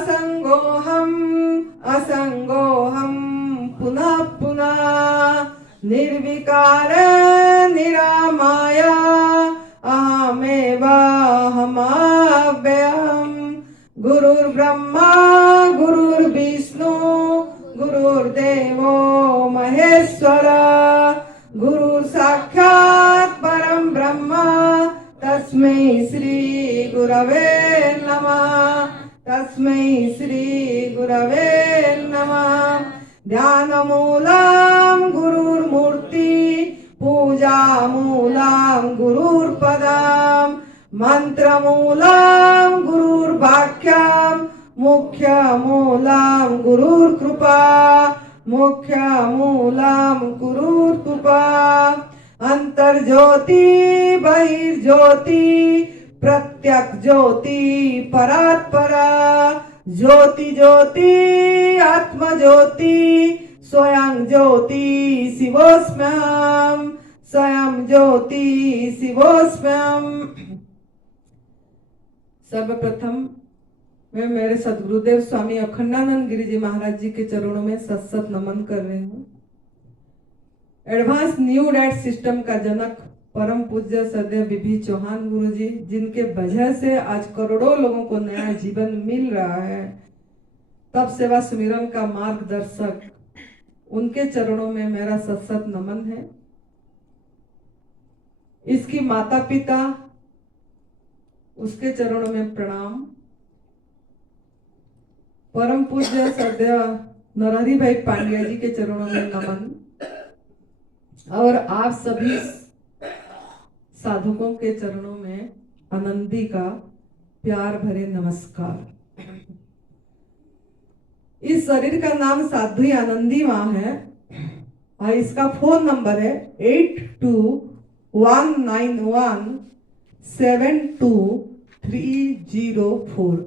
असंगोहम असंगोहम पुनः पुनः निर्विकार निरामय अहमेवाहमव्ययम् गुरुर्ब्रह्मा गुरुर्विष्णु गुरुर्देवो महेश्वर गुरु साक्षात् परम ब्रह्म तस्मै श्री गुरवे नमः तस्मै श्री गुरवे नमः ध्यानमूलं गुरुर्मूर्ति पूजामूलं गुरुर्पदं मंत्रमूलं गुरुर्वाक्यं मुख्यमूलं गुरुर्कृपा मुख्यमूलं गुरुर्कृपा अंतर्ज्योति बहिर्ज्योति प्रत्यक्ष ज्योति परात्परा ज्योति ज्योति आत्म ज्योति स्वयं ज्योति शिवोऽस्म्यहम् स्वयं ज्योति शिवोऽस्म्यहम्। सर्वप्रथम मैं मेरे सदगुरुदेव स्वामी अखंडानंद गिरि जी महाराज जी के चरणों में सत नमन कर रही हूँ। एडवांस न्यू डाइट सिस्टम का जनक परम पूज्य सदैव बीबी चौहान गुरु जी, जिनके वजह से आज करोड़ों लोगों को नया जीवन मिल रहा है, तब सेवा सुमिरन का मार्गदर्शक, उनके चरणों में मेरा सत नमन है। इसकी माता पिता, उसके चरणों में प्रणाम। परम पूज्य सदैव नरहरि भाई पांड्या जी के चरणों में नमन और आप सभी साधुकों के चरणों में आनंदी का प्यार भरे नमस्कार। इस शरीर का नाम साध्वी आनंदी माँ है और इसका फोन नंबर है 8219172304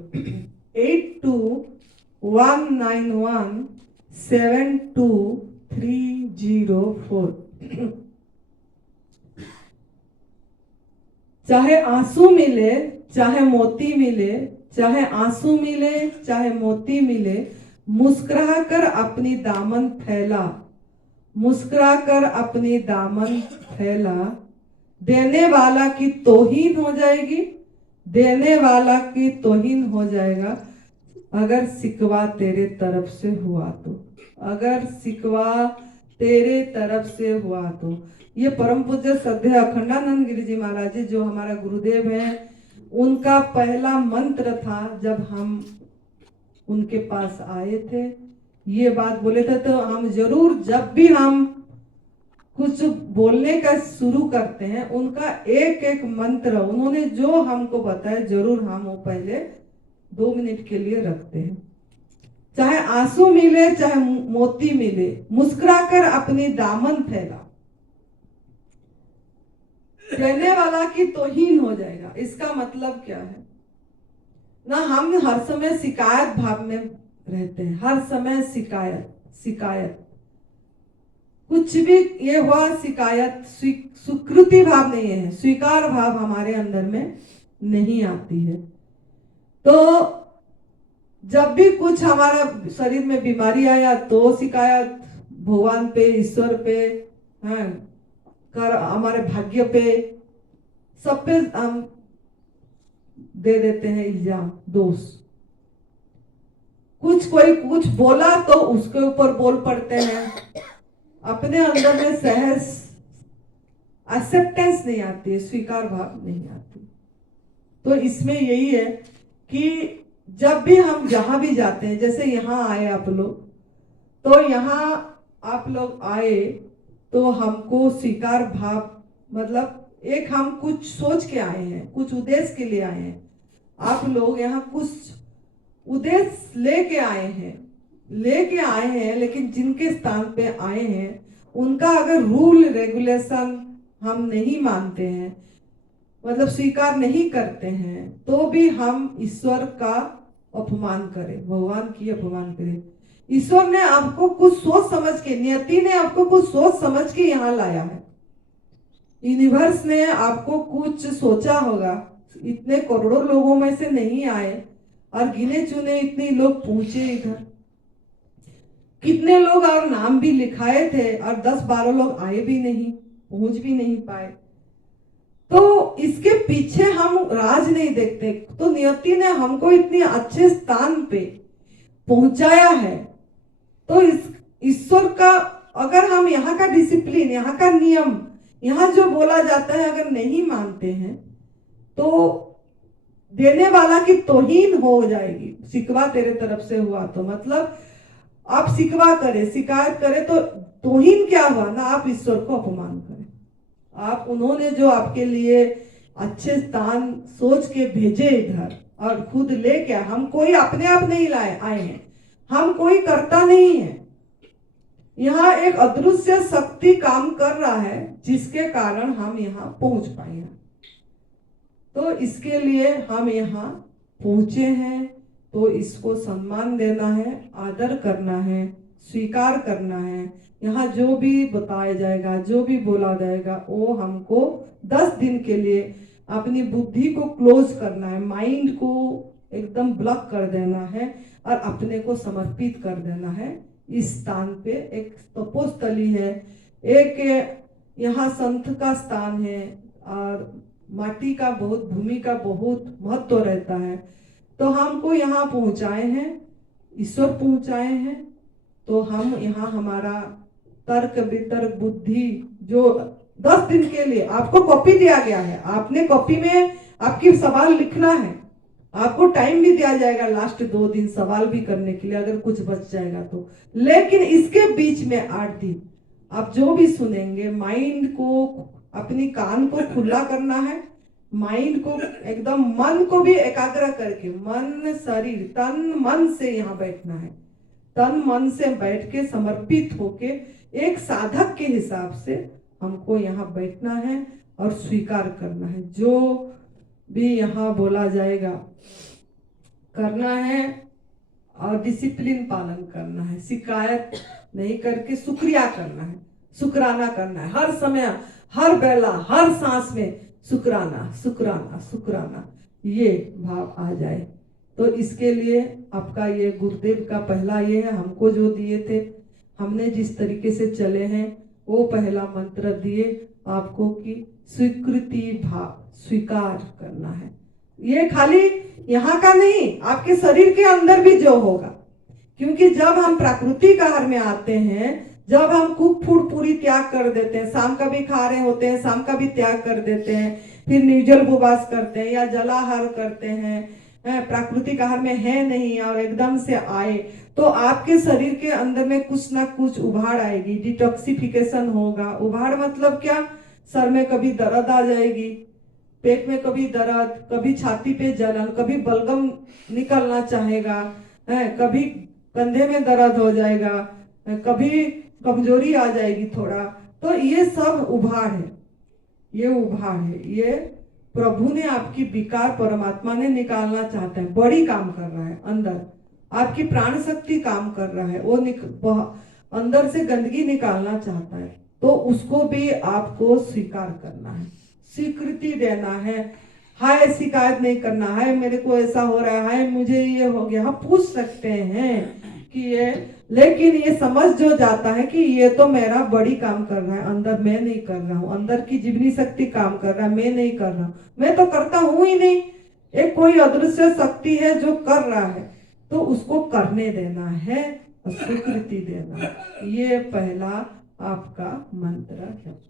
8219172304। चाहे आंसू मिले चाहे मोती मिले, चाहे आंसू मिले चाहे मोती मिले, मुस्कुरा कर अपनी दामन फैला, मुस्कुरा कर अपनी दामन फैला। देने वाला की तौहीन हो जाएगी, देने वाला की तौहीन हो जाएगा अगर सिकवा तेरे तरफ से हुआ तो, अगर सिकवा तेरे तरफ से हुआ तो। ये परम पूज्य श्रद्धेय अखंडानंद गिरि जी महाराज जी जो हमारा गुरुदेव हैं, उनका पहला मंत्र था जब हम उनके पास आए थे। ये बात बोले थे तो हम जरूर जब भी हम कुछ बोलने का शुरू करते हैं, उनका एक एक मंत्र उन्होंने जो हमको बताया जरूर हम वो पहले 2 मिनट के लिए रखते हैं। चाहे आंसू मिले चाहे मोती मिले, मुस्कुरा कर अपनी दामन फैला, कहने वाला की तौहीन हो जाएगा। इसका मतलब क्या है ना, हम हर समय शिकायत भाव में रहते हैं, हर समय शिकायत शिकायत, कुछ भी ये हुआ शिकायत, स्वीकृति भाव नहीं है, स्वीकार भाव हमारे अंदर में नहीं आती है। तो जब भी कुछ हमारा शरीर में बीमारी आया तो शिकायत भगवान पे, ईश्वर पे, हैं, कर हमारे भाग्य पे, सब पे हम दे देते हैं इल्जाम, दोष। कुछ कोई कुछ बोला तो उसके ऊपर बोल पड़ते हैं, अपने अंदर में सहज एक्सेप्टेंस नहीं आती है, स्वीकार भाव नहीं आती। तो इसमें यही है कि जब भी हम जहां भी जाते हैं, जैसे यहाँ आए आप लोग, तो यहाँ आप लोग आए तो हमको स्वीकार भाव, मतलब एक हम कुछ सोच के आए हैं, कुछ उद्देश्य के लिए आए हैं। आप लोग यहाँ कुछ उद्देश्य लेके आए हैं, लेकिन जिनके स्थान पे आए हैं उनका अगर रूल रेगुलेशन हम नहीं मानते हैं, मतलब स्वीकार नहीं करते हैं, तो भी हम ईश्वर का अपमान करें, भगवान की अपमान करें। ईश्वर ने आपको कुछ सोच समझ के, नियति ने आपको कुछ सोच समझ के यहाँ लाया है। यूनिवर्स ने आपको कुछ सोचा होगा, इतने करोड़ों लोगों में से नहीं आए, और गिने चुने इतने लोग पहुंचे इधर। कितने लोग और नाम भी लिखाए थे और 10-12 लोग आए भी नहीं, पहुंच भी नहीं पाए। तो इसके पीछे हम राज नहीं देखते। तो नियति ने हमको इतनी अच्छे स्थान पे पहुंचाया है, तो इस ईश्वर का अगर हम यहाँ का डिसिप्लिन, यहाँ का नियम, यहाँ जो बोला जाता है अगर नहीं मानते हैं तो देने वाला की तौहीन हो जाएगी। शिकवा तेरे तरफ से हुआ तो मतलब आप शिकवा करें, शिकायत करें तो तौहीन क्या हुआ ना, आप ईश्वर को अपमान करें। आप उन्होंने जो आपके लिए अच्छे स्थान सोच के भेजे इधर और खुद लेके, हम कोई अपने आप नहीं लाए आए हैं, हम कोई करता नहीं है। यहाँ एक अदृश्य शक्ति काम कर रहा है जिसके कारण हम यहाँ पहुंच पाए हैं। तो इसके लिए हम यहाँ पहुंचे हैं, तो इसको सम्मान देना है, आदर करना है, स्वीकार करना है। यहाँ जो भी बताया जाएगा, जो भी बोला जाएगा, वो हमको 10 दिन के लिए अपनी बुद्धि को क्लोज करना है, माइंड को एकदम ब्लॉक कर देना है और अपने को समर्पित कर देना है। इस स्थान पे एक तपोस्थली है, एक यहाँ संत का स्थान है और माटी का बहुत, भूमि का बहुत महत्व रहता है। तो हमको यहाँ पहुंचाए हैं, ईश्वर पहुंचाए हैं। तो हम यहाँ हमारा तर्क वितर्क बुद्धि जो 10 दिन के लिए आपको कॉपी दिया गया है, आपने कॉपी में आपकी सवाल लिखना है, आपको टाइम भी दिया जाएगा लास्ट 2 दिन सवाल भी करने के लिए अगर कुछ बच जाएगा तो। लेकिन इसके बीच में 8 दिन आप जो भी सुनेंगे, माइंड को, अपनी कान को खुला करना है, माइंड को एकदम, मन को भी एकाग्र करके, मन शरीर तन मन से यहाँ बैठना है, तन मन से बैठ के समर्पित होके एक साधक के हिसाब से हमको यहाँ बैठना है और स्वीकार करना है। जो भी यहाँ बोला जाएगा करना है और डिसिप्लिन पालन करना है, शिकायत नहीं करके शुक्रिया करना है, शुक्राना करना है। हर समय, हर बेला, हर सांस में शुक्राना शुक्राना शुक्राना, ये भाव आ जाए। तो इसके लिए आपका ये गुरुदेव का पहला ये है, हमको जो दिए थे, हमने जिस तरीके से चले हैं वो पहला मंत्र दिए आपको कि स्वीकृति भाव, स्वीकार करना है। ये खाली यहाँ का नहीं, आपके शरीर के अंदर भी जो होगा, क्योंकि जब हम प्राकृतिक आहार में आते हैं, जब हम कुक फूड पूरी त्याग कर देते हैं, शाम का भी खा रहे होते हैं, शाम का भी त्याग कर देते हैं, फिर निर्जल उपवास करते हैं या जलाहार करते हैं, प्राकृतिक आहार में है नहीं और एकदम से आए, तो आपके शरीर के अंदर में कुछ ना कुछ उभाड़ आएगी, डिटॉक्सिफिकेशन होगा। उभाड़ मतलब क्या, सर में कभी दर्द आ जाएगी, पेट में कभी दर्द, कभी छाती पे जलन, कभी बलगम निकलना चाहेगा, कभी कंधे में दर्द हो जाएगा, कभी कमजोरी आ जाएगी थोड़ा। तो ये सब उभाड़ है, ये उभाड़ है, ये प्रभु ने आपकी विकार परमात्मा ने निकालना चाहता है, बड़ी काम कर रहा है अंदर, आपकी प्राण शक्ति काम कर रहा है, वो अंदर से गंदगी निकालना चाहता है। तो उसको भी आपको स्वीकार करना है, स्वीकृति देना है। हाय शिकायत नहीं करना है, मेरे को ऐसा हो रहा है, मुझे ये हो गया, हाँ पूछ सकते हैं कि ये, लेकिन ये समझ जो जाता है कि ये तो मेरा बड़ी काम कर रहा है, अंदर मैं नहीं कर रहा हूँ, अंदर की जीवनी शक्ति काम कर रहा है, मैं नहीं कर रहा हूँ, मैं तो करता हूँ ही नहीं, एक कोई अदृश्य शक्ति है जो कर रहा है, तो उसको करने देना है और स्वीकृति देना। ये पहला आपका मंत्र है।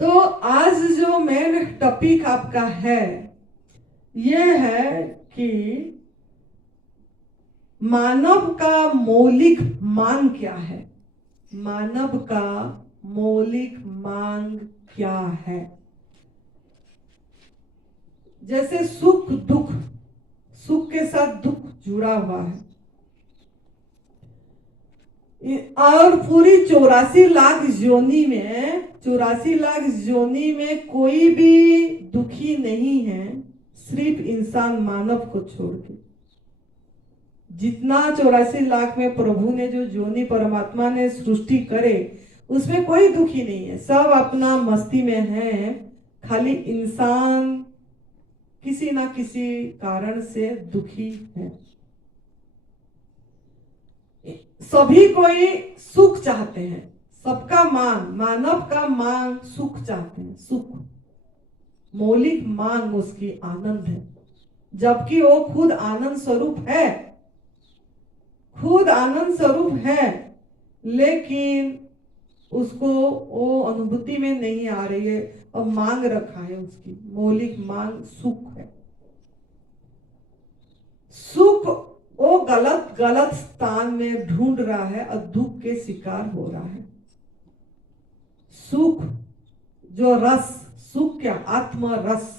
तो आज जो मेन टॉपिक आपका है ये है कि मानव का मौलिक मांग क्या है, मानव का मौलिक मांग क्या है। जैसे सुख दुख, सुख के साथ दुख जुड़ा हुआ है, और पूरी 84 लाख योनि में, 84 लाख योनि में कोई भी दुखी नहीं है, सिर्फ इंसान मानव को छोड़ के। जितना 84 लाख में प्रभु ने जो योनि परमात्मा ने सृष्टि करे, उसमें कोई दुखी नहीं है, सब अपना मस्ती में है। खाली इंसान किसी ना किसी कारण से दुखी है। सभी कोई सुख चाहते हैं, सबका मांग, मानव का मांग सुख चाहते हैं, सुख मौलिक मांग उसकी आनंद है, जबकि वो खुद आनंद स्वरूप है, खुद आनंद स्वरूप है, लेकिन उसको वो अनुभूति में नहीं आ रही है और मांग रखा है, उसकी मौलिक मांग सुख है। सुख वो गलत गलत स्थान में ढूंढ रहा है और दुख के शिकार हो रहा है। सुख जो रस, सुख क्या, आत्म रस,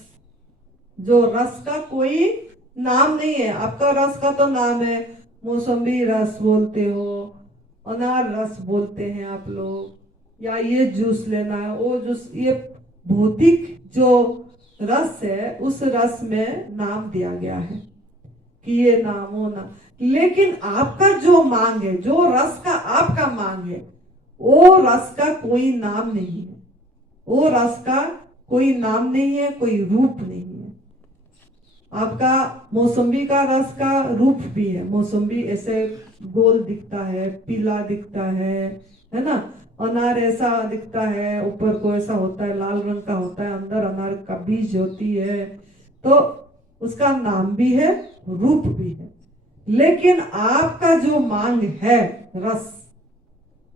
जो रस का कोई नाम नहीं है। आपका रस का तो नाम है, मौसम्बी रस बोलते हो, अनार रस बोलते हैं आप लोग, या ये जूस लेना है, वो जूस, ये भौतिक जो रस है उस रस में नाम दिया गया है कि ये नाम हो ना। लेकिन आपका जो मांग है, जो रस का आपका मांग है, वो रस का कोई नाम नहीं है, वो रस का कोई नाम नहीं है, कोई रूप नहीं है। आपका मौसम्बी का रस का रूप भी है, मौसम्बी ऐसे गोल दिखता है, पीला दिखता है ना। अनार ऐसा दिखता है, ऊपर को ऐसा होता है, लाल रंग का होता है, अंदर अनार का बीज होती है, तो उसका नाम भी है, रूप भी है। लेकिन आपका जो मांग है रस,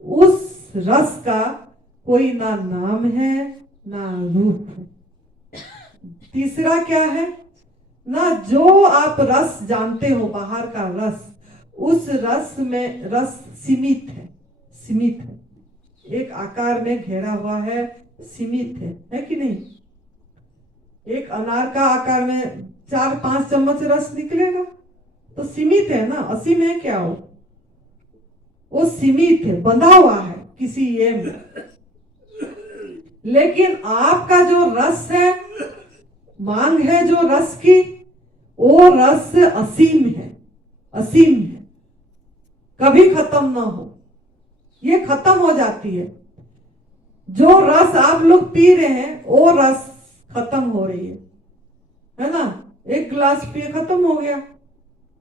उस रस का कोई ना नाम है ना रूप है। तीसरा क्या है ना, जो आप रस जानते हो बाहर का रस, उस रस में रस सीमित है, सीमित है, एक आकार में घेरा हुआ है, सीमित है कि नहीं। एक अनार का आकार में 4-5 चम्मच रस निकलेगा तो सीमित है ना, असीम है क्या वो सीमित है, बंधा हुआ है किसी ये में। लेकिन आपका जो रस है, मांग है जो रस की, वो रस असीम है, असीम है, कभी खत्म ना हो, ये खत्म हो जाती है। जो रस आप लोग पी रहे हैं वो रस खत्म हो रही है ना। एक गिलास पिए खत्म हो गया,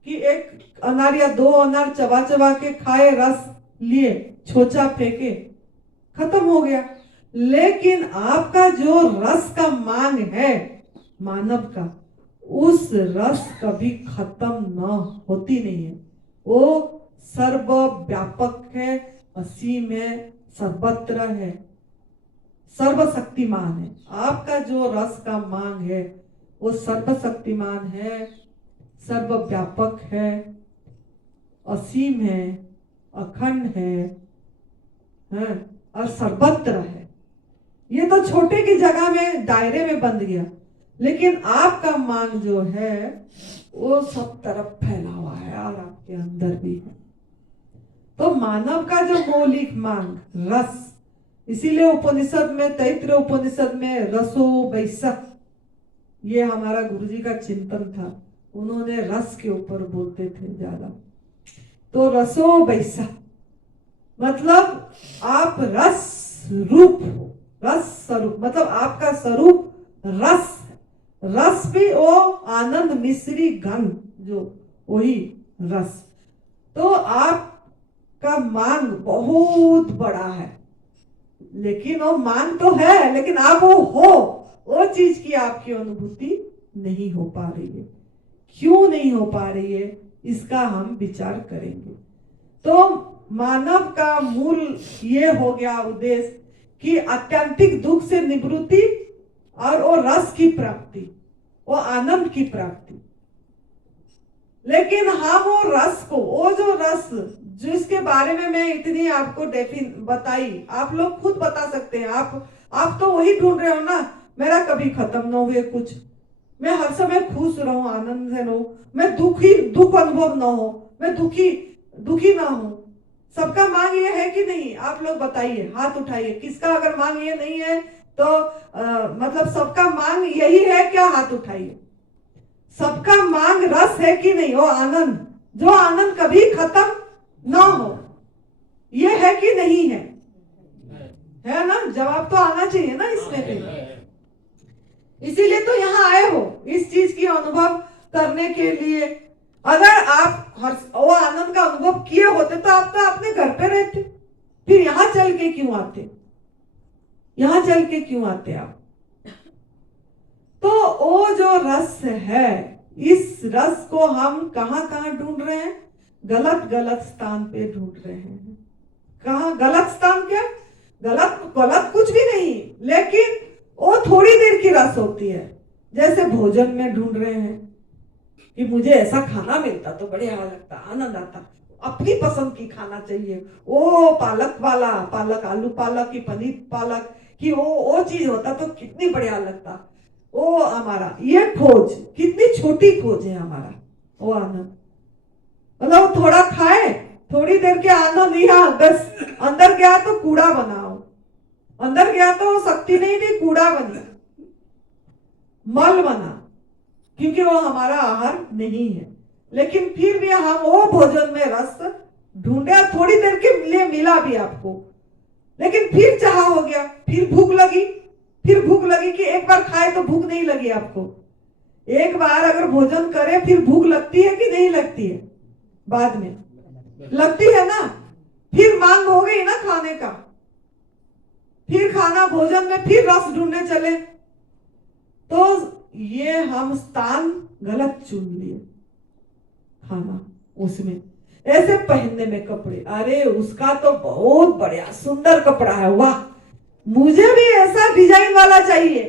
कि एक अनार या 2 अनार चबा चबा के खाए, रस लिए, छोचा फेंके, खत्म हो गया। लेकिन आपका जो रस का मांग है मानव का, उस रस कभी खत्म ना होती नहीं है, वो सर्वव्यापक है, असीम है, सर्वत्र है, सर्वशक्तिमान है। आपका जो रस का मांग है वो सर्वशक्तिमान है, सर्वव्यापक है, असीम है, अखंड है और सर्वत्र है। ये तो छोटे की जगह में दायरे में बंध गया, लेकिन आपका मांग जो है वो सब तरफ फैला हुआ है और आपके अंदर भी है। तो मानव का जो मौलिक मांग रस, इसीलिए उपनिषद में, तैत्तिरीय उपनिषद में रसो वैसा, ये हमारा गुरुजी का चिंतन था, उन्होंने रस के ऊपर बोलते थे ज्यादा। तो रसो वैसा मतलब आप रस रूप हो, रस स्वरूप मतलब आपका स्वरूप रस, रस भी वो आनंद मिश्री घन, जो वही रस। तो आपका मांग बहुत बड़ा है, लेकिन वो मांग तो है, लेकिन आप वो चीज की आपकी अनुभूति नहीं हो पा रही है। क्यों नहीं हो पा रही है, इसका हम विचार करेंगे। तो मानव का मूल ये हो गया उद्देश्य कि आत्यंतिक दुख से निवृत्ति और वो रस की प्राप्ति, वो आनंद की प्राप्ति। लेकिन हम वो रस को, वो जो रस जिसके बारे में मैं इतनी आपको बताई, आप लोग खुद बता सकते हैं। आप तो वही ढूंढ रहे हो ना, मेरा कभी खत्म ना हुए कुछ, मैं हर समय खुश रहूं, आनंद से रहूं, मैं दुख अनुभव ना हो, मैं दुखी ना हूं। सबका मांग ये है कि नहीं, आप लोग बताइए, हाथ उठाइए। किसका अगर मांग ये नहीं है तो मतलब सबका मांग यही है क्या, हाथ उठाइए। सबका मांग रस है कि नहीं, वो आनंद, जो आनंद कभी खत्म ना हो, ये है कि नहीं है ना। जवाब तो आना चाहिए ना इसमें भी। इसीलिए तो यहाँ आए हो, इस चीज की अनुभव करने के लिए। अगर आप वो आनंद का अनुभव किए होते तो अपने घर पे रहते, फिर यहाँ चल के क्यों आते? यहाँ चल के क्यों आते आप? तो वो जो रस है, इस रस को हम कहाँ कहाँ ढूंढ रहे हैं? गलत गलत स्थान पे ढूंढ रहे हैं। कहाँ गलत स्थान? क्या गलत? गलत कुछ भी नहीं, लेकिन वो थोड़ी देर की रस होती है। जैसे भोजन में ढूंढ रहे हैं कि मुझे ऐसा खाना मिलता तो बढ़िया लगता, आनंद आता, अपनी पसंद की खाना चाहिए, वो पालक वाला, पालक आलू पालक की, पनीर पालक की, वो चीज होता तो कितनी बढ़िया लगता। वो हमारा ये खोज, कितनी छोटी खोज है हमारा वो आनंद। मतलब थोड़ा खाए, थोड़ी देर के आनंद, यहाँ बस अंदर गया तो कूड़ा बनाओ, अंदर गया तो शक्ति नहीं भी कूड़ा बना, मल बना, क्योंकि वो हमारा आहार नहीं है। लेकिन फिर भी हम वो भोजन में रस ढूंढे, थोड़ी देर के लिए मिला भी आपको, लेकिन फिर चाह हो गया, फिर भूख लगी, फिर भूख लगी कि एक बार खाए तो भूख नहीं लगी आपको। एक बार अगर भोजन करे फिर भूख लगती है कि नहीं लगती है? बाद में लगती है ना, फिर मांग हो गई ना खाने का, फिर खाना भोजन में फिर रस ढूंढने चले, तो ये हम स्थान गलत चुन लिए। खाना उसमें, ऐसे पहनने में कपड़े, अरे उसका तो बहुत बढ़िया सुंदर कपड़ा है, वाह मुझे भी ऐसा डिजाइन वाला चाहिए।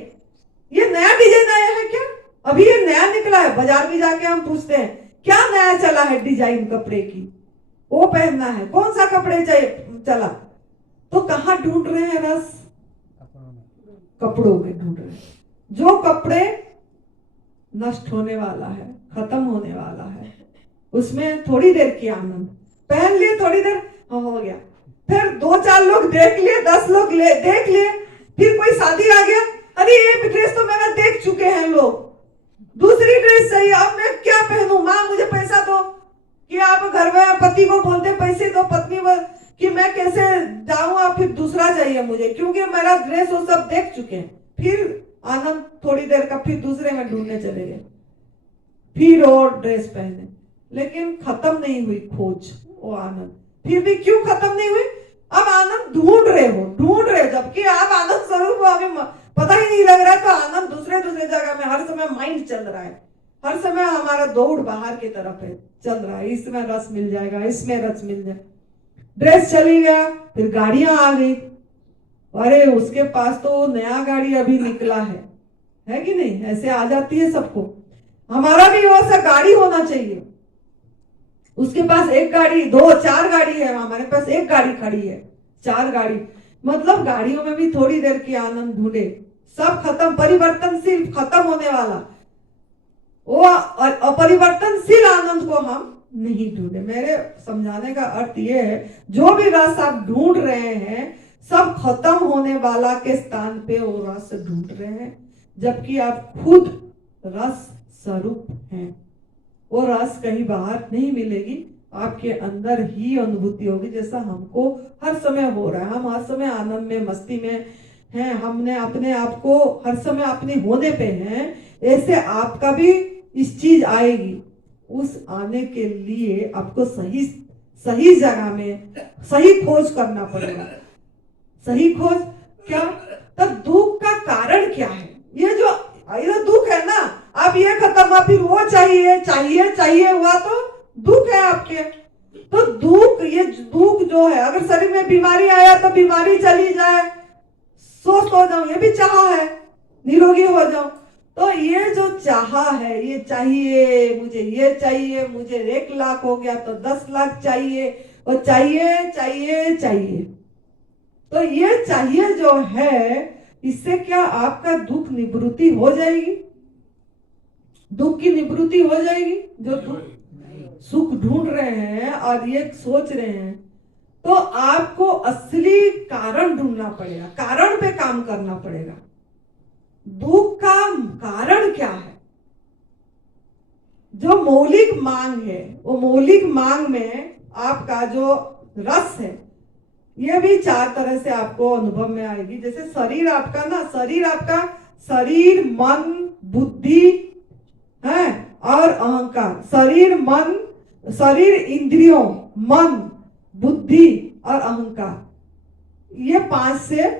ये नया डिजाइन आया है क्या? अभी ये नया निकला है, बाजार में जाके हम पूछते हैं क्या नया चला है डिजाइन कपड़े की, वो पहनना है, कौन सा कपड़े चाहिए चला। तो कहाँ ढूंढ रहे हैं रस? कपड़ों में ढूंढ रहे हैं, जो कपड़े नष्ट होने वाला है, खत्म होने वाला है, उसमें थोड़ी देर की आनंद, पहन लिए थोड़ी देर, हाँ हो गया, फिर 2-4 लोग देख लिए, 10 लोग देख लिए, फिर कोई शादी आ गया, अरे ये ड्रेस तो मैंने देख चुके हैं लोग, दूसरी ड्रेस चाहिए, अब मैं क्या पहनूं, माँ मुझे पैसा दो। कि आप घर में पति को बोलते पैसे दो, पत्नी कि मैं कैसे जाऊं, फिर दूसरा चाहिए मुझे, क्योंकि मेरा ड्रेस वो सब देख चुके हैं। फिर आनंद थोड़ी देर का, फिर दूसरे में ढूंढने चले गए, फिर और ड्रेस पहने, लेकिन खत्म नहीं हुई खोज वो आनंद। फिर भी क्यों खत्म नहीं हुई? अब आनंद ढूंढ रहे हो, जबकि आप आनंद स्वरूप हो, अभी पता ही नहीं लग रहा है, तो आनंद दूसरे जगह में हर समय माइंड चल रहा है, हर समय हमारा दौड़ बाहर की तरफ है, चल रहा है, इसमें रस मिल जाएगा, इसमें रस मिल जाए, ड्रेस चली गया, फिर गाड़ियां आ गई, अरे उसके पास तो नया गाड़ी अभी निकला है कि नहीं? ऐसे आ जाती है सबको। हमारा भी वैसा गाड़ी होना चाहिए, उसके पास एक गाड़ी, 2-4 गाड़ी है, हमारे पास एक गाड़ी खड़ी है, 4 गाड़ी, मतलब गाड़ियों में भी थोड़ी देर की आनंद ढूंढे, सब खत्म, परिवर्तनशील, खत्म होने वाला, वो अपरिवर्तनशील आनंद को हम नहीं ढूंढे। मेरे समझाने का अर्थ ये है, जो भी रस आप ढूंढ रहे हैं सब खत्म होने वाला के स्थान पे वो रस ढूंढ रहे हैं, जबकि आप खुद रस स्वरूप हैं। वो रस कहीं बाहर नहीं मिलेगी, आपके अंदर ही अनुभूति होगी, जैसा हमको हर समय हो रहा है। हम हर समय आनंद में, मस्ती में हैं, हमने अपने आप को हर समय अपने होने पे हैं, ऐसे आपका भी इस चीज आएगी। उस आने के लिए आपको सही जगह में सही खोज करना पड़ेगा। सही खोज क्या? तब दुख का कारण क्या है? ये जो दुख है ना, अब ये खत्म हुआ, फिर वो चाहिए हुआ, तो दुख है आपके। तो दुख, ये दुख जो है, अगर शरीर में बीमारी आया तो बीमारी चली जाए, स्वस्थ हो जाऊं, ये भी चाह है, निरोगी हो जाऊं। तो ये जो चाह है, ये चाहिए, मुझे 1 लाख हो गया तो 10 लाख चाहिए, और चाहिए। तो ये चाहिए जो है, इससे क्या आपका दुख निवृत्ति हो जाएगी? दुख की निवृत्ति हो जाएगी? जो दुख सुख ढूंढ रहे हैं और ये सोच रहे हैं, तो आपको असली कारण ढूंढना पड़ेगा, कारण पे काम करना पड़ेगा। दुख का कारण क्या है? जो मौलिक मांग है, वो मौलिक मांग में आपका जो रस है, ये भी 4 तरह से आपको अनुभव में आएगी। जैसे शरीर आपका शरीर, मन, बुद्धि है और अहंकार। शरीर, इंद्रियों, मन, बुद्धि और अहंकार, ये 5 से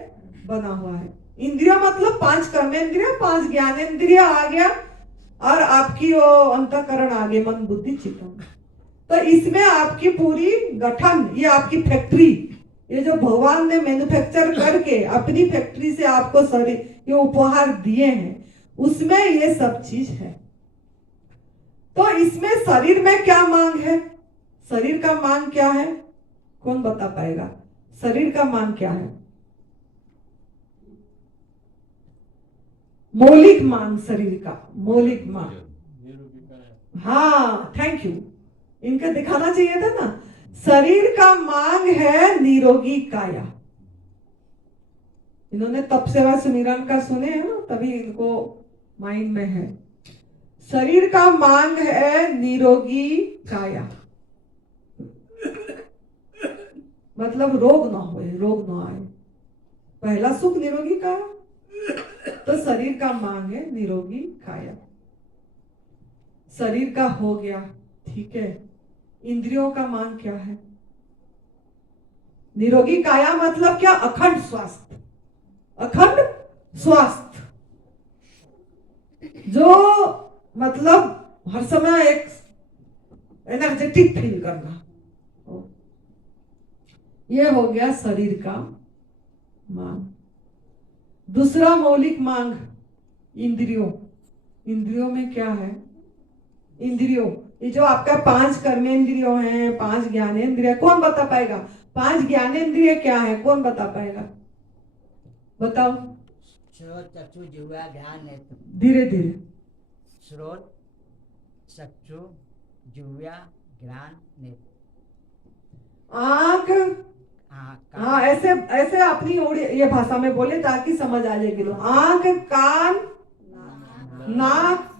बना हुआ है। इंद्रियों मतलब 5 कर्मेंद्रिय, 5 ज्ञानेंद्रिय आ गया और आपकी वो अंतःकरण आ गए, मन, बुद्धि, चित्त। तो इसमें आपकी पूरी गठन, ये आपकी फैक्ट्री, ये जो भगवान ने मैन्युफैक्चर करके अपनी फैक्ट्री से आपको शरीर ये उपहार दिए हैं, उसमें ये सब चीज है। तो इसमें शरीर में क्या मांग है? शरीर का मांग क्या है? कौन बता पाएगा? शरीर का मांग क्या है? मौलिक मांग, शरीर का मौलिक मांग। हाँ, थैंक यू, इनका दिखाना चाहिए था ना। शरीर का मांग है निरोगी काया। इन्होंने तप सेवा सुमिरन का सुने हैं ना, तभी इनको माइंड में है। शरीर का मांग है निरोगी काया, मतलब रोग ना होए, रोग ना आए। पहला सुख निरोगी काया, तो शरीर का मांग है निरोगी काया। शरीर का हो गया, ठीक है। इंद्रियों का मांग क्या है? निरोगी काया मतलब क्या? अखंड स्वास्थ्य, अखंड स्वास्थ्य, जो मतलब हर समय एक एनर्जेटिक फील करना, ये हो गया शरीर का मांग। दूसरा मौलिक मांग इंद्रियों। इंद्रियों में क्या है? इंद्रियों, ये जो आपका 5 कर्मेंद्रियों हैं, 5 ज्ञानेंद्रिय, कौन बता पाएगा? 5 ज्ञानेंद्रिय क्या है? कौन बता पाएगा? बताओ। श्रोत, चक्षु, जिह्वा, घ्राण, नेत्र। धीरे धीरे। श्रोत, चक्षु, जिह्वा, घ्राण, नेत्र। आंख, हाँ, ऐसे ऐसे अपनी ये भाषा में बोले ताकि समझ आ जाएगी लोग। आंख, कान, नाक,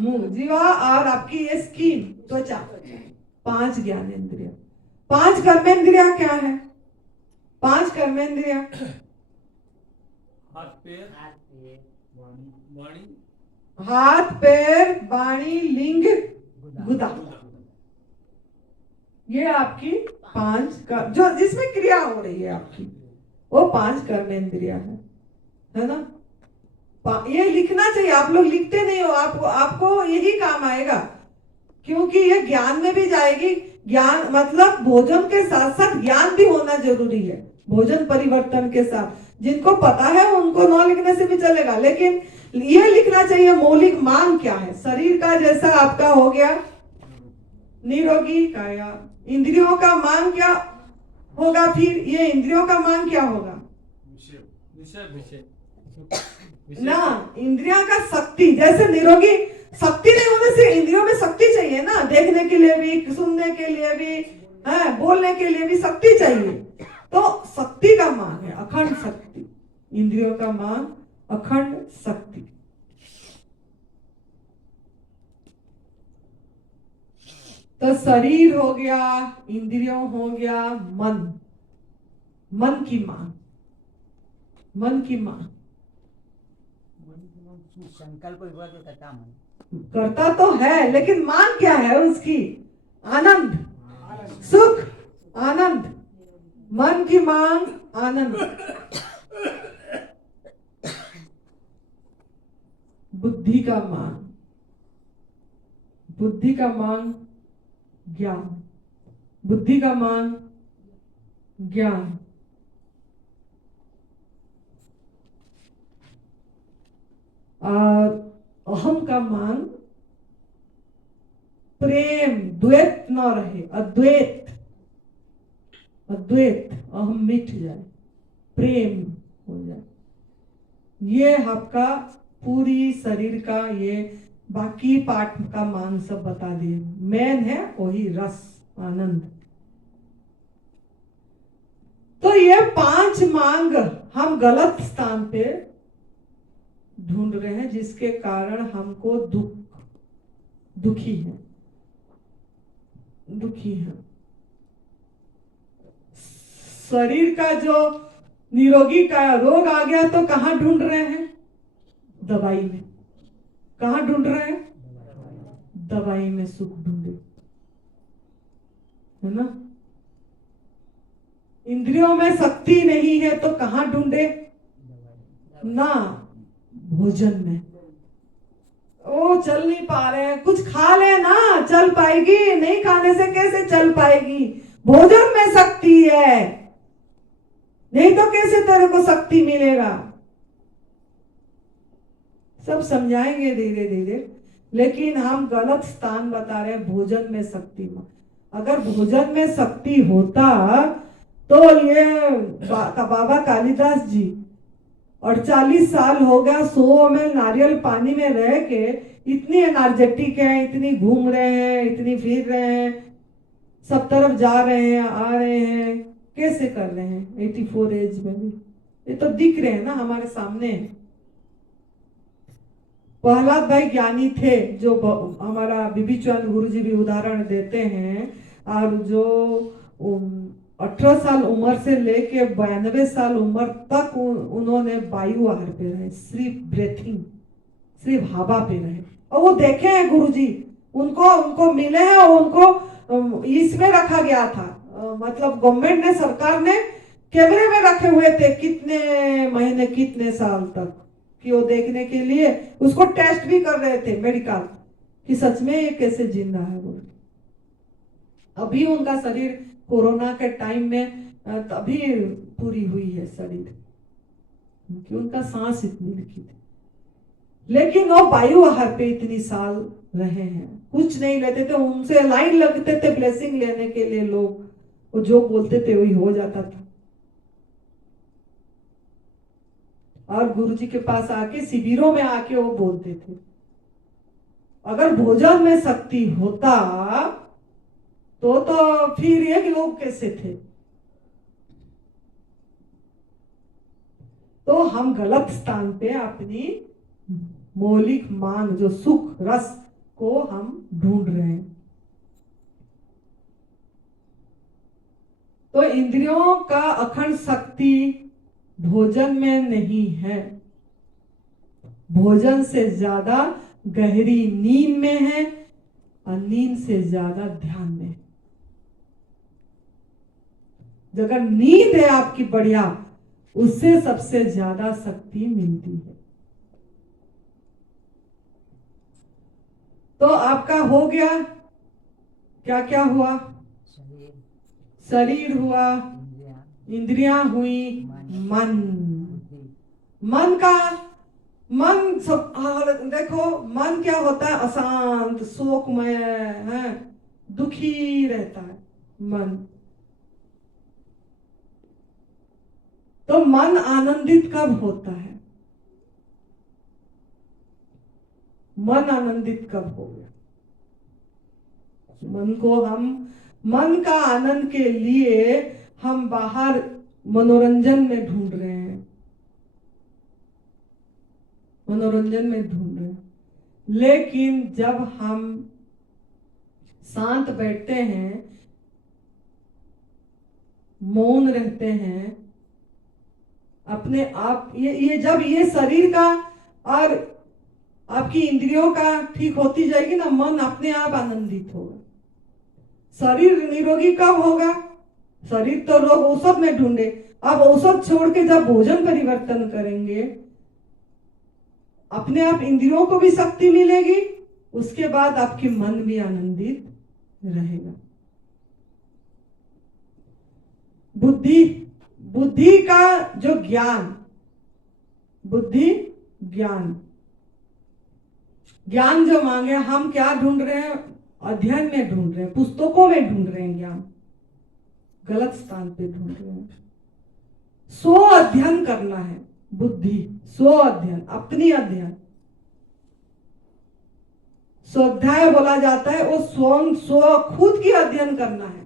मुंह, जीवा और आपकी ये स्किन, त्वचा, 5 ज्ञानेंद्रिय। 5 कर्मेंद्रिय क्या है? 5 कर्मेंद्रिय हाथ पैर वाणी, लिंग, गुदा, ये आपकी 5 जो जिसमें क्रिया हो रही है आपकी, वो 5 कर्मेंद्रिय है ना। ये लिखना चाहिए, आप लोग लिखते नहीं हो, आपको यही काम आएगा, क्योंकि ये ज्ञान में भी जाएगी। ज्ञान मतलब भोजन के साथ साथ ज्ञान भी होना जरूरी है। भोजन परिवर्तन के साथ जिनको पता है उनको न लिखने से भी चलेगा, लेकिन ये लिखना चाहिए मौलिक मांग क्या है शरीर का। जैसा आपका हो गया निरोगी काया, इंद्रियों का मांग क्या होगा? फिर ये इंद्रियों का मांग क्या होगा? ना, इंद्रियों का शक्ति। जैसे निरोगी शक्ति नहीं होने से इंद्रियों में शक्ति चाहिए ना, देखने के लिए भी, सुनने के लिए भी, है, बोलने के लिए भी शक्ति चाहिए। तो शक्ति का मांग है, अखंड शक्ति। इंद्रियों का मांग अखंड शक्ति। तो शरीर हो गया, इंद्रियों हो गया, मन की मांग, मन की मांग। संकल्प करता मन, करता तो है, लेकिन मांग क्या है उसकी? आनंद, सुख, आनंद। मन की मांग आनंद। बुद्धि का मांग, बुद्धि का मांग ज्ञान, बुद्धि का मांग ज्ञान। और अहम का मांग प्रेम, द्वैत न रहे, अद्वैत, अद्वैत, अहम मिट जाए, प्रेम हो जाए। ये आपका पूरी शरीर का, ये बाकी पार्ट का मांग सब बता दिए। मेन है वही रस, आनंद। तो ये 5 मांग हम गलत स्थान पे ढूंढ रहे हैं, जिसके कारण हमको दुखी है। शरीर का जो निरोगी का रोग आ गया तो कहाँ ढूंढ रहे हैं? दवाई में। कहाँ ढूंढ रहे हैं? दवाई में सुख ढूंढे, है ना। इंद्रियों में शक्ति नहीं है तो कहाँ ढूंढे? ना, भोजन में। ओ चल नहीं पा रहे हैं, कुछ खा ले ना, चल पाएगी। नहीं खाने से कैसे चल पाएगी? भोजन में शक्ति है, नहीं तो कैसे तेरे को शक्ति मिलेगा? सब समझाएंगे धीरे धीरे, लेकिन हम गलत स्थान बता रहे हैं। भोजन में शक्ति, अगर भोजन में शक्ति होता तो ये बाबा कालिदास जी 48 साल हो गया 100 ml नारियल पानी में रह के इतनी एनर्जेटिक है, इतनी घूम रहे हैं, इतनी फिर रहे हैं, सब तरफ जा रहे हैं, आ रहे हैं। कैसे कर रहे हैं 84 एज में भी? ये तो दिख रहे हैं ना हमारे सामने। प्रहलाद भाई ज्ञानी थे, जो हमारा बीबी चंद गुरु जी भी उदाहरण देते हैं। और जो 18 साल उम्र से लेके 92 साल उम्र तक उन्होंने वायु आहार पे रहे, सिर्फ ब्रेथिंग, सिर्फ हवा पे रहे। और वो देखे हैं गुरु जी, उनको मिले हैं और उनको इसमें रखा गया था। मतलब गवर्नमेंट ने, सरकार ने कैमरे में रखे हुए थे कितने महीने, कितने साल तक, कि वो देखने के लिए उसको टेस्ट भी कर रहे थे मेडिकल, कि सच में ये कैसे जिंदा है वो। अभी उनका शरीर कोरोना के टाइम में तभी पूरी हुई है शरीर, क्योंकि उनका सांस इतनी लिखी थी। लेकिन वो वायु आहार पे इतनी साल रहे हैं, कुछ नहीं लेते थे। उनसे लाइन लगते थे ब्लेसिंग लेने के लिए लोग, वो जो बोलते थे वही हो जाता था। और गुरुजी के पास आके शिविरों में आके वो बोलते थे। अगर भोजन में शक्ति होता तो फिर ये लोग कैसे थे? तो हम गलत स्थान पे अपनी मौलिक मांग, जो सुख रस को हम ढूंढ रहे हैं। तो इंद्रियों का अखंड शक्ति भोजन में नहीं है, भोजन से ज्यादा गहरी नींद में है, और नींद से ज्यादा ध्यान में। अगर नींद है आपकी बढ़िया, उससे सबसे ज्यादा शक्ति मिलती है। तो आपका हो गया, क्या क्या हुआ? शरीर हुआ, इंद्रियां हुई, मन सब। देखो मन क्या होता है? अशांत, शोकमय है, दुखी रहता है मन। तो मन आनंदित कब होता है? मन आनंदित कब हो गया? मन का आनंद के लिए हम बाहर मनोरंजन में ढूंढ रहे हैं, मनोरंजन में ढूंढ रहे हैं। लेकिन जब हम शांत बैठते हैं, मौन रहते हैं, अपने आप, ये जब ये शरीर का और आपकी इंद्रियों का ठीक होती जाएगी ना, मन अपने आप आनंदित होगा। शरीर निरोगी कब होगा? शरीर तो लोग औषध में ढूंढे, अब औषध छोड़ के जब भोजन परिवर्तन करेंगे, अपने आप इंद्रियों को भी शक्ति मिलेगी, उसके बाद आपकी मन भी आनंदित रहेगा। बुद्धि का जो ज्ञान, बुद्धि ज्ञान जो मांगे, हम क्या ढूंढ रहे हैं? अध्ययन में ढूंढ रहे हैं, पुस्तकों में ढूंढ रहे हैं ज्ञान, गलत स्थान पे ढूंढ रहे हैं। स्व अध्ययन करना है, बुद्धि स्व अध्ययन, अपनी अध्ययन, स्वाध्याय बोला जाता है। वो स्व खुद की अध्ययन करना है।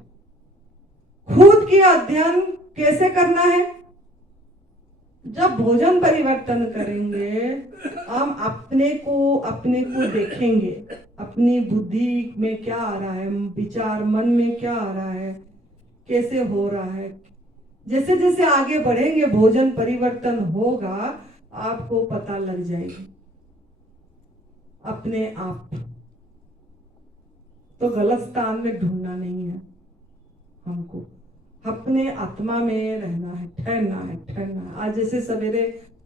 खुद की अध्ययन कैसे करना है? जब भोजन परिवर्तन करेंगे, हम अपने को देखेंगे, अपनी बुद्धि में क्या आ रहा है, विचार मन में क्या आ रहा है, कैसे हो रहा है। जैसे जैसे आगे बढ़ेंगे, भोजन परिवर्तन होगा, आपको पता लग जाएगी। अपने आप। तो गलत स्थान में ढूंढना नहीं है, हमको अपने आत्मा में रहना है, ठहरना है, ठहरना है। आज जैसे सवेरे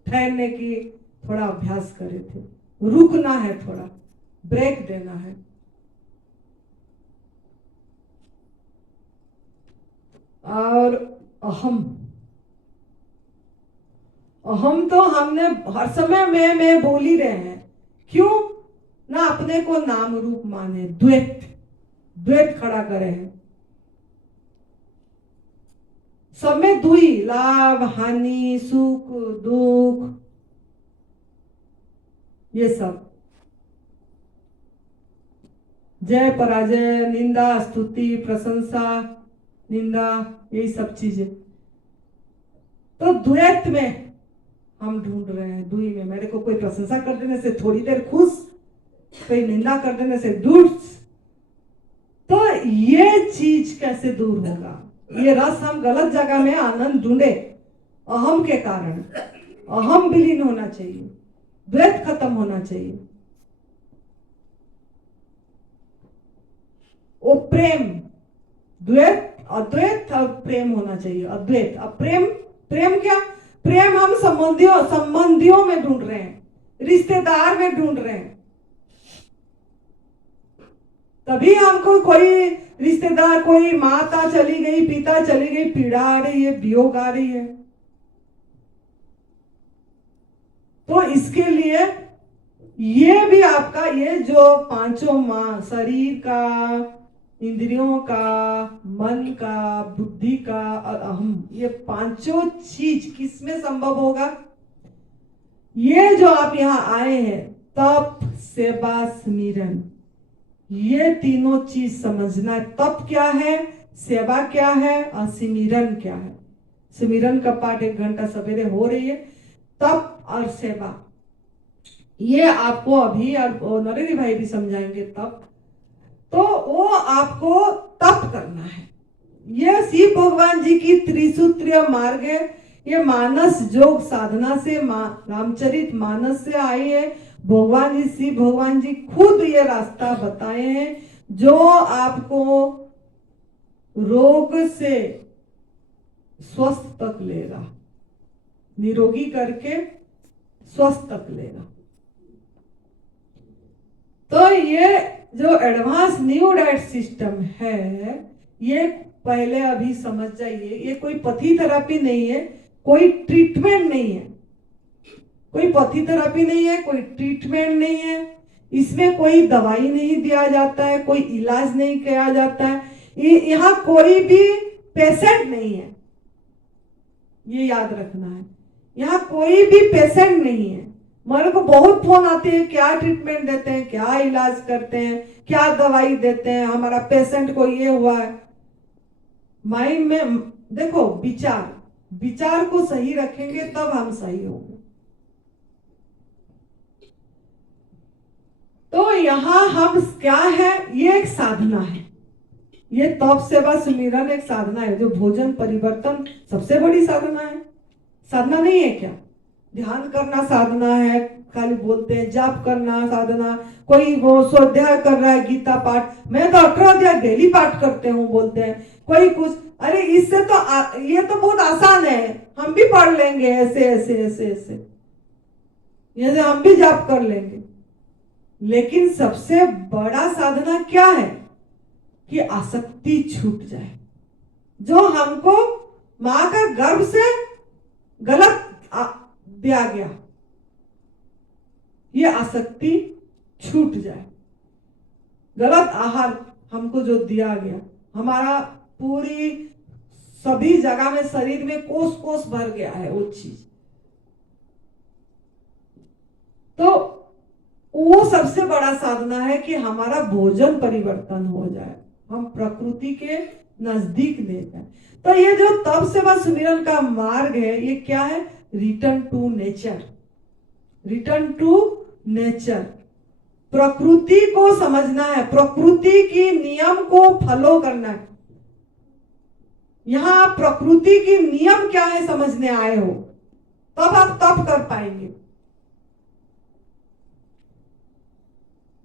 ठहरने की थोड़ा अभ्यास करे थे, रुकना है, थोड़ा ब्रेक देना है। और अहम, अहम तो हमने हर समय मैं बोल ही रहे हैं। क्यों ना अपने को नाम रूप माने, द्वैत द्वैत खड़ा करे हैं। सब में दुई, लाभ हानि, सुख दुख, ये सब जय पराजय, निंदा स्तुति, प्रशंसा निंदा, यही सब चीजें। तो द्वैत में हम ढूंढ रहे हैं, दुई में। मेरे को कोई प्रशंसा कर देने से थोड़ी देर खुश, कोई निंदा कर देने से दूर। तो ये चीज कैसे दूर होगा? ये रस हम गलत जगह में आनंद ढूंढे, अहम के कारण। अहम विलीन होना चाहिए, द्वैत खत्म होना चाहिए। वो प्रेम, द्वैत अद्वैत और प्रेम होना चाहिए, अद्वैत। अब प्रेम, प्रेम क्या? प्रेम हम संबंधियों में ढूंढ रहे हैं, रिश्तेदार में ढूंढ रहे हैं। तभी हमको कोई रिश्तेदार, कोई माता चली गई, पिता चली गई, पीड़ा आ रही है, वियोग आ रही है। तो इसके लिए ये भी आपका, ये जो पांचों मां, शरीर का, इंद्रियों का, मन का, बुद्धि का और अहम, ये पांचों चीज किसमें संभव होगा? ये जो आप यहाँ आए हैं, तप, सेवा, स्मिरन, ये तीनों चीज समझना। तप क्या है, सेवा क्या है और स्मिरन क्या है। स्मिरन का पाठ 1 घंटा सवेरे हो रही है। तप और सेवा ये आपको अभी और नरेंद्र भाई भी समझाएंगे। तप तो वो आपको तप करना है। ये शिव भगवान जी की त्रिसूत्रीय मार्ग है। ये मानस योग साधना से, रामचरित मानस से आई है। भगवान जी, शिव भगवान जी खुद ये रास्ता बताए हैं, जो आपको रोग से स्वस्थ तक लेगा, निरोगी करके स्वस्थ तक लेगा। तो ये जो एडवांस न्यू डाइट सिस्टम है, ये पहले अभी समझ जाइए। ये कोई पथी थेरेपी नहीं है, कोई ट्रीटमेंट नहीं है, कोई पथी थेरेपी नहीं है, कोई ट्रीटमेंट नहीं है। इसमें कोई दवाई नहीं दिया जाता है, कोई इलाज नहीं किया जाता है। यहाँ कोई भी पेशेंट नहीं है, ये याद रखना है। यहाँ कोई भी पेशेंट नहीं है। मेरे को बहुत फोन आते हैं, क्या ट्रीटमेंट देते हैं, क्या इलाज करते हैं, क्या दवाई देते हैं, हमारा पेशेंट को ये हुआ है। माइंड में देखो, विचार को सही रखेंगे तब हम सही होंगे। तो यहाँ हम क्या है, ये एक साधना है। ये तप, सेवा, सुमिरन एक साधना है। जो भोजन परिवर्तन सबसे बड़ी साधना है। साधना नहीं है क्या? ध्यान करना साधना है, खाली बोलते हैं। जाप करना साधना, कोई वो स्वाध्याय कर रहा है, गीता पाठ, मैं तो 18 अध्याय डेली पाठ करते हूँ बोलते हैं। कोई कुछ, अरे इससे तो ये तो बहुत आसान है, हम भी पढ़ लेंगे, ऐसे ऐसे ऐसे ऐसे, ये हम भी जाप कर लेंगे। लेकिन सबसे बड़ा साधना क्या है? कि आसक्ति छूट जाए। जो हमको माँ का गर्भ से गलत दिया गया, ये आसक्ति छूट जाए। गलत आहार हमको जो दिया गया, हमारा पूरी सभी जगह में शरीर में कोस कोस भर गया है वो चीज। तो वो सबसे बड़ा साधना है कि हमारा भोजन परिवर्तन हो जाए, हम प्रकृति के नजदीक ले जाए। तो ये जो तप, सेवा, सुमिरन का मार्ग है, ये क्या है? Return to nature. Return to nature, प्रकृति को समझना है, प्रकृति की नियम को फॉलो करना है। यहां प्रकृति की नियम क्या है समझने आए हो, तब आप तप कर पाएंगे।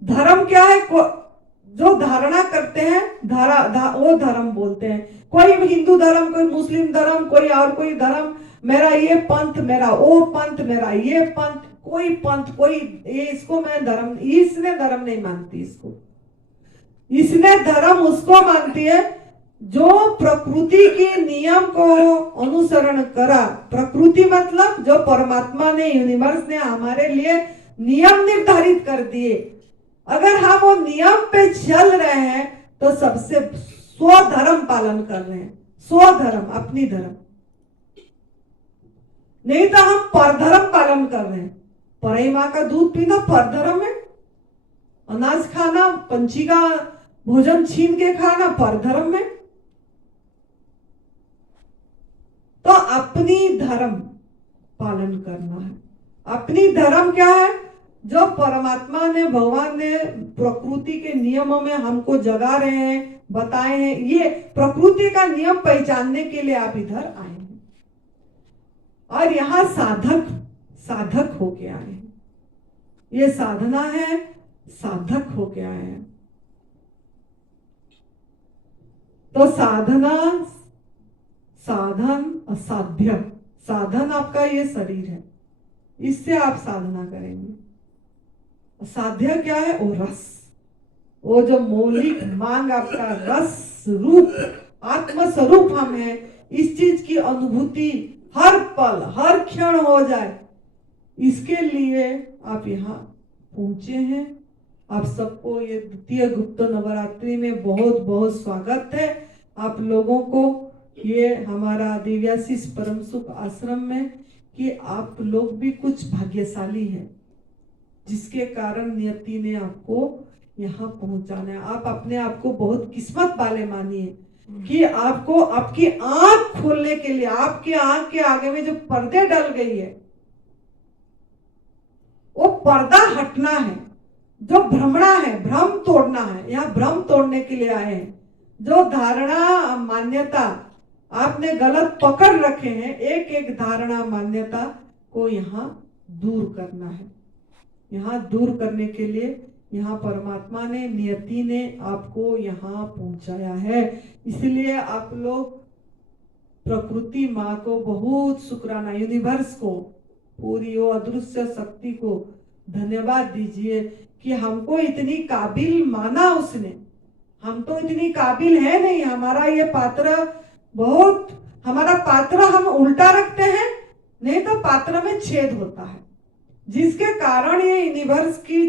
धर्म क्या है? जो धारणा करते हैं वो धर्म बोलते हैं। कोई हिंदू धर्म, कोई मुस्लिम धर्म, कोई और कोई धर्म, मेरा ये पंथ, मेरा वो पंथ, मेरा ये पंथ, कोई पंथ, कोई ये, इसको मैं धर्म, इसने धर्म नहीं मानती इसको। इसने धर्म उसको मानती है जो प्रकृति के नियम को अनुसरण करा। प्रकृति मतलब जो परमात्मा ने, यूनिवर्स ने हमारे लिए नियम निर्धारित कर दिए। अगर हम वो नियम पे चल रहे हैं तो सबसे स्वधर्म पालन कर रहे हैं। स्वधर्म, अपनी धर्म, नहीं तो हम परधर्म पालन कर रहे हैं। परई माँ का दूध पीना परधर्म है। अनाज खाना, पंछी का भोजन छीन के खाना परधर्म है। तो अपनी धर्म पालन करना है। अपनी धर्म क्या है? जो परमात्मा ने, भगवान ने प्रकृति के नियमों में हमको जगा रहे हैं, बताए हैं। ये प्रकृति का नियम पहचानने के लिए आप इधर आए हैं और यहाँ साधक होके आए हैं। ये साधना है, साधक होके आए हैं। तो साधना, साधन, असाध्य। साधन आपका ये शरीर है, इससे आप साधना करेंगे। साध्य क्या है? वो रस, वो जो मौलिक मांग आपका रस रूप, आत्म स्वरूप हम है। इस चीज की अनुभूति हर पल, हर क्षण हो जाए, इसके लिए आप यहाँ पहुंचे हैं। आप सबको ये द्वितीय गुप्त नवरात्रि में बहुत बहुत स्वागत है आप लोगों को। ये हमारा दिव्याशीष परम सुख आश्रम में कि आप लोग भी कुछ भाग्यशाली हैं, जिसके कारण नियति ने आपको यहाँ पहुंचाना है। आप अपने आप को बहुत किस्मत वाले मानिए कि आपको आपकी आंख खोलने के लिए, आपके आंख के आगे में जो पर्दे डल गई है, वो पर्दा हटना है। जो भ्रमणा है, भ्रम तोड़ना है। यहाँ भ्रम तोड़ने के लिए आए हैं। जो धारणा, मान्यता आपने गलत पकड़ रखे हैं, एक एक धारणा, मान्यता को यहाँ दूर करना है। यहाँ दूर करने के लिए यहाँ परमात्मा ने, नियति ने आपको यहाँ पहुंचाया है। इसलिए आप लोग प्रकृति माँ को बहुत शुक्राना, यूनिवर्स को, पूरी वो अदृश्य शक्ति को धन्यवाद दीजिए कि हमको इतनी काबिल माना उसने। हम तो इतनी काबिल है नहीं। हमारा ये पात्र बहुत, हमारा पात्र हम उल्टा रखते हैं, नहीं तो पात्र में छेद होता है, जिसके कारण ये यूनिवर्स की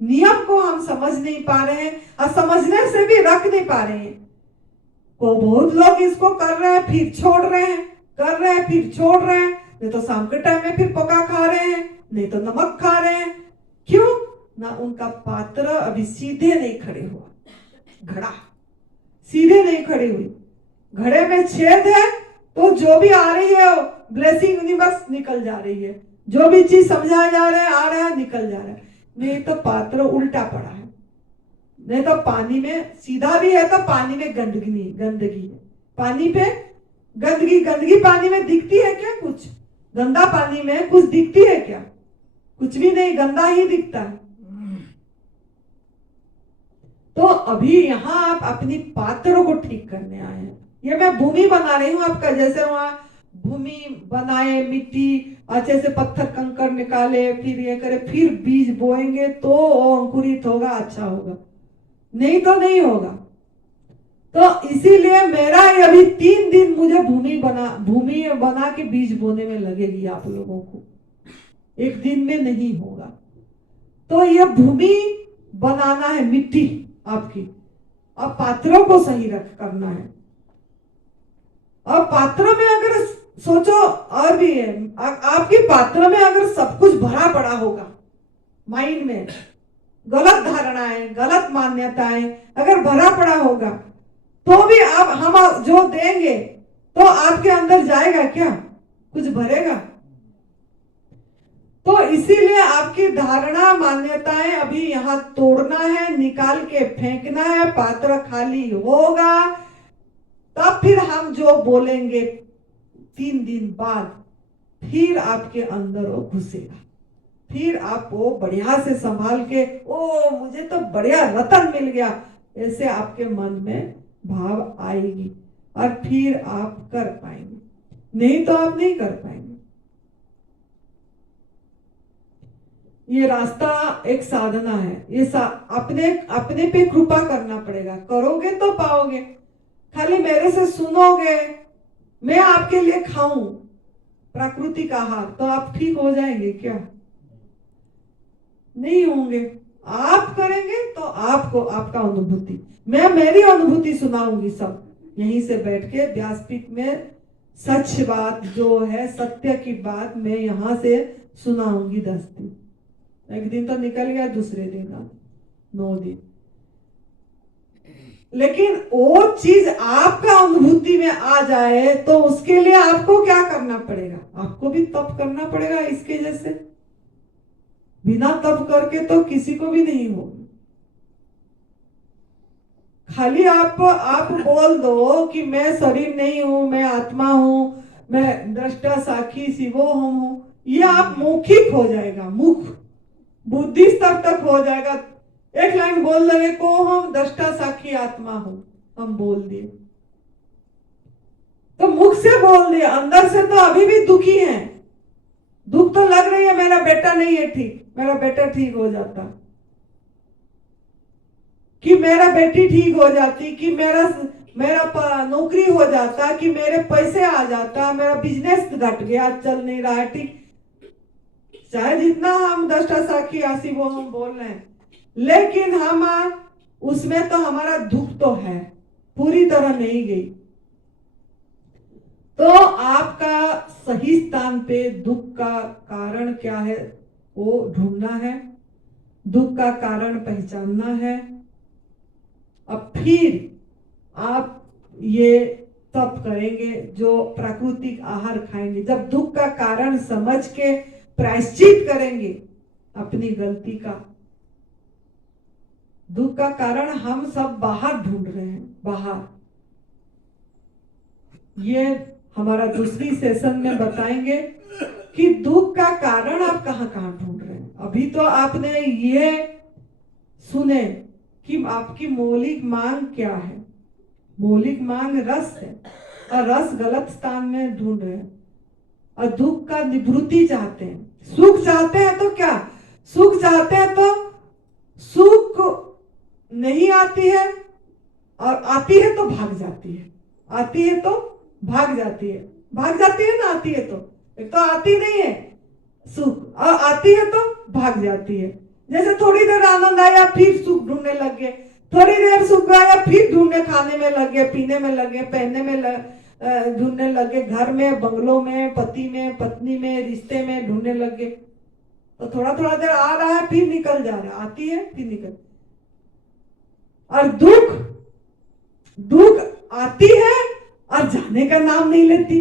नियम को हम समझ नहीं पा रहे हैं और समझने से भी रख नहीं पा रहे हैं। वो बहुत लोग इसको कर रहे हैं, फिर छोड़ रहे हैं, कर रहे हैं, फिर छोड़ रहे हैं। नहीं तो शाम के टाइम में फिर पका खा रहे हैं, नहीं तो नमक खा रहे हैं। क्यों ना? उनका पात्र अभी सीधे नहीं खड़े हुआ, घड़ा सीधे नहीं खड़ी हुई। घड़े में छेद है तो जो भी आ रही है ब्लेसिंग यूनिवर्स निकल जा रही है। जो भी चीज समझाया जा रहा है, आ रहा है, निकल जा रहा है। नहीं तो पात्र उल्टा पड़ा है। नहीं तो पानी में सीधा भी है तो पानी में गंदगी है। पानी पे गंदगी पानी में दिखती है क्या? कुछ गंदा पानी में कुछ दिखती है क्या? कुछ भी नहीं, गंदा ही दिखता है। तो अभी यहाँ आप अपनी पात्र को ठीक करने आए हैं। ये मैं भूमि बना रही हूँ आपका, जैसे वहां भूमि बनाए, मिट्टी अच्छे से पत्थर कंकड़ निकाले, फिर ये करे, फिर बीज बोएंगे तो अंकुरित होगा, अच्छा होगा, नहीं तो नहीं होगा। तो इसीलिए मेरा अभी 3 दिन मुझे भूमि बना के बीज बोने में लगेगी आप लोगों को, एक दिन में नहीं होगा। तो ये भूमि बनाना है, मिट्टी आपकी, अब पात्रों को सही करना है। अब पात्र में अगर सोचो, और भी है आपके पात्र में अगर सब कुछ भरा पड़ा होगा, माइंड में गलत धारणाएं, गलत मान्यताएं अगर भरा पड़ा होगा, तो भी आप हम जो देंगे तो आपके अंदर जाएगा क्या? कुछ भरेगा? तो इसीलिए आपकी धारणा, मान्यताएं अभी यहाँ तोड़ना है, निकाल के फेंकना है। पात्र खाली होगा तब फिर हम जो बोलेंगे 3 दिन बाद फिर आपके अंदर वो घुसेगा, फिर आप वो बढ़िया से संभाल के, ओ मुझे तो बढ़िया रतन मिल गया, ऐसे आपके मन में भाव आएगी और फिर आप कर पाएंगे, नहीं तो आप नहीं कर पाएंगे। ये रास्ता एक साधना है, ये अपने अपने पे कृपा करना पड़ेगा, करोगे तो पाओगे। खाली मेरे से सुनोगे, मैं आपके लिए खाऊं प्राकृतिक आहार, तो आप ठीक हो जाएंगे क्या? नहीं होंगे। आप करेंगे तो आपको आपका अनुभूति, मैं मेरी अनुभूति सुनाऊंगी सब यहीं से बैठ के व्यासपीठ में। सच बात जो है, सत्य की बात मैं यहां से सुनाऊंगी 10 दिन। एक दिन तो निकल गया, दूसरे दिन 9 दिन, लेकिन वो चीज आपका अनुभूति में आ जाए तो उसके लिए आपको क्या करना पड़ेगा? आपको भी तप करना पड़ेगा इसके जैसे। बिना तप करके तो किसी को भी नहीं होगी। खाली आप बोल दो कि मैं शरीर नहीं हूं, मैं आत्मा हूं, मैं दृष्टा साक्षी शिवोहम हूं, ये आप मौखिक हो जाएगा, मुख बुद्धि स्तर तक हो जाएगा। एक लाइन बोल देंगे को हम दृष्टा साक्षी आत्मा हूं, हम बोल दिए तो मुख से बोल दिए, अंदर से तो अभी भी दुखी हैं। दुख तो लग रही है, मेरा बेटा नहीं है ठीक, मेरा बेटा ठीक हो जाता, कि मेरा बेटी ठीक हो जाती, कि मेरा नौकरी हो जाता, कि मेरे पैसे आ जाता, मेरा बिजनेस घट गया, चल नहीं रहा है ठीक। चाहे जितना हम दृष्टा साक्षी आसी वो हम बोल रहे हैं, लेकिन हम उसमें तो हमारा दुख तो है, पूरी तरह नहीं गई। तो आपका सही स्थान पे दुख का कारण क्या है वो ढूंढना है, दुख का कारण पहचानना है। अब फिर आप ये तप करेंगे, जो प्राकृतिक आहार खाएंगे, जब दुख का कारण समझ के प्रायश्चित करेंगे अपनी गलती का। दुख का कारण हम सब बाहर ढूंढ रहे हैं, बाहर। ये हमारा दूसरी सेशन में बताएंगे कि दुख का कारण आप कहां कहां ढूंढ रहे हैं। अभी तो आपने ये सुने कि आपकी मौलिक मांग क्या है। मौलिक मांग रस है, और रस गलत स्थान में ढूंढ रहे हैं, और दुख का निवृत्ति चाहते हैं। सुख चाहते हैं तो क्या, सुख चाहते हैं तो सुख नहीं आती है, और आती है तो भाग जाती है, आती है तो भाग जाती है, भाग जाती है ना, आती है तो, एक तो आती नहीं है सुख, और आती है तो भाग जाती है। जैसे थोड़ी देर आनंद आया फिर सुख ढूंढने लग गए, थोड़ी देर सुख आया फिर ढूंढने, खाने में लग गए, पीने में लग गए, पहनने में ढूंढने लगे, घर में, बंगलों में, पति में, पत्नी में, रिश्ते में ढूंढने लगे। तो थोड़ा थोड़ा देर आ रहा है फिर निकल जा रहा है, आती है फिर निकल। और दुख, दुख आती है और जाने का नाम नहीं लेती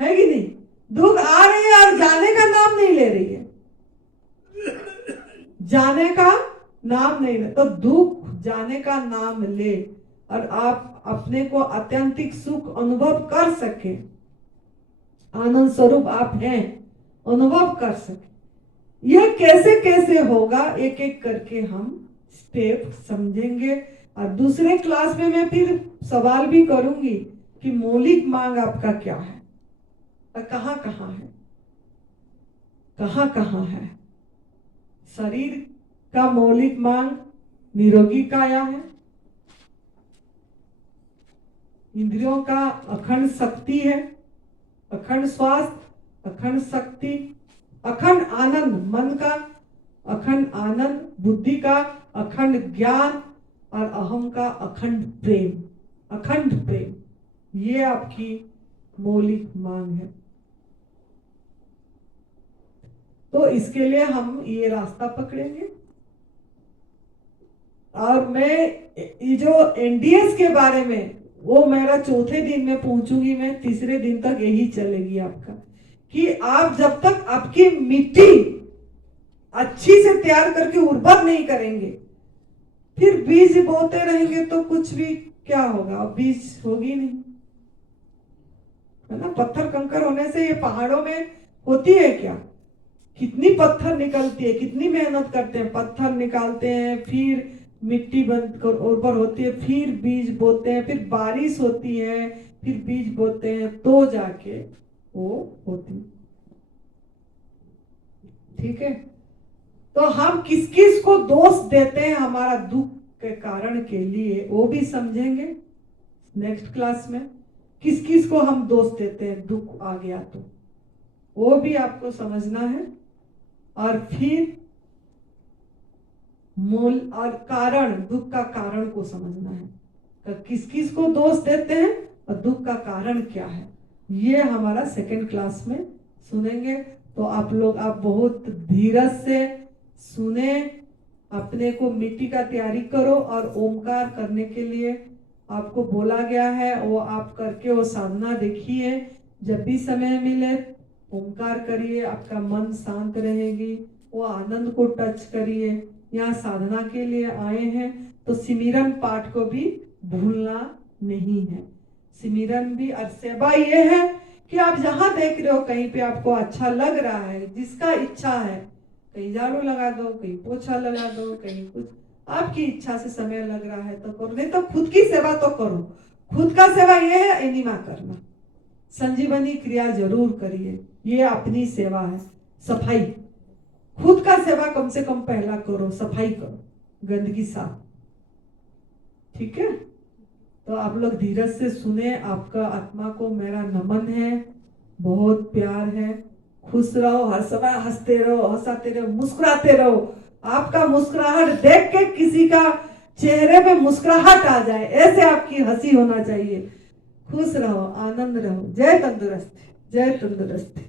है कि नहीं? दुख आ रही है और जाने का नाम नहीं ले रही है, जाने का नाम नहीं ले, तो दुख जाने का नाम ले और आप अपने को अत्यंतिक सुख अनुभव कर सके, आनंद स्वरूप आप हैं, अनुभव कर सके। यह कैसे कैसे होगा, एक एक करके हम स्टेप समझेंगे। और दूसरे क्लास में मैं फिर सवाल भी करूंगी कि मौलिक मांग आपका क्या है और कहां कहां है, कहां कहां है। शरीर का मौलिक मांग निरोगी काया है, इंद्रियों का अखंड शक्ति है, अखंड स्वास्थ्य, अखंड शक्ति, अखंड आनंद, मन का अखंड आनंद, बुद्धि का अखंड ज्ञान, और अहम का अखंड प्रेम, अखंड प्रेम। ये आपकी मौलिक मांग है। तो इसके लिए हम ये रास्ता पकड़ेंगे। और मैं ये जो एनडीएस के बारे में, वो मेरा चौथे दिन में पहुंचूंगी, मैं तीसरे दिन तक यही चलेगी आपका, कि आप जब तक आपकी मिट्टी अच्छी से तैयार करके उर्वर नहीं करेंगे, फिर बीज बोते रहेंगे तो कुछ भी क्या होगा, बीज होगी नहीं, है ना। पत्थर कंकर होने से ये पहाड़ों में होती है क्या? कितनी पत्थर निकलती है, कितनी मेहनत करते हैं, पत्थर निकालते हैं, फिर मिट्टी बंद कर ऊपर होती है, फिर बीज बोते हैं, फिर बारिश होती है, फिर बीज बोते हैं, तो जाके वो होती है। ठीक है, तो हम किस किस को दोष देते हैं हमारा दुख के कारण के लिए, वो भी समझेंगे नेक्स्ट क्लास में। किस किस को हम दोष देते हैं दुख आ गया तो, वो भी आपको समझना है। और फिर मूल और कारण, दुख का कारण को समझना है, तो किस किस को दोष देते हैं और दुख का कारण क्या है, ये हमारा सेकेंड क्लास में सुनेंगे। तो आप लोग बहुत धीरज से सुने, अपने को मिट्टी का तैयारी करो, और ओमकार करने के लिए आपको बोला गया है, वो आप करके वो साधना देखिए। जब भी समय मिले ओमकार करिए, आपका मन शांत रहेगी, वो आनंद को टच करिए। यहाँ साधना के लिए आए हैं तो सिमरन पाठ को भी भूलना नहीं है। सिमरन भी और सेवा ये है कि आप जहाँ देख रहे हो कहीं पे आपको अच्छा लग रहा है, जिसका इच्छा है, कहीं झाड़ू लगा दो, कहीं पोछा लगा दो, कहीं कुछ, आपकी इच्छा से समय लग रहा है तो करो, नहीं तो खुद की सेवा तो करो। खुद का सेवा ये है एनिमा करना, संजीवनी क्रिया जरूर करिए, ये अपनी सेवा है। सफाई, खुद का सेवा कम से कम पहला करो, सफाई करो, गंदगी साफ। ठीक है, तो आप लोग धीरज से सुने। आपका आत्मा को मेरा नमन है, बहुत प्यार है। खुश रहो, हर समय हंसते रहो, हंसाते रहो, मुस्कुराते रहो। आपका मुस्कुराहट देख के किसी का चेहरे पे मुस्कुराहट आ जाए, ऐसे आपकी हंसी होना चाहिए। खुश रहो, आनंद रहो। जय तंदुरुस्ती, जय तंदुरुस्ती।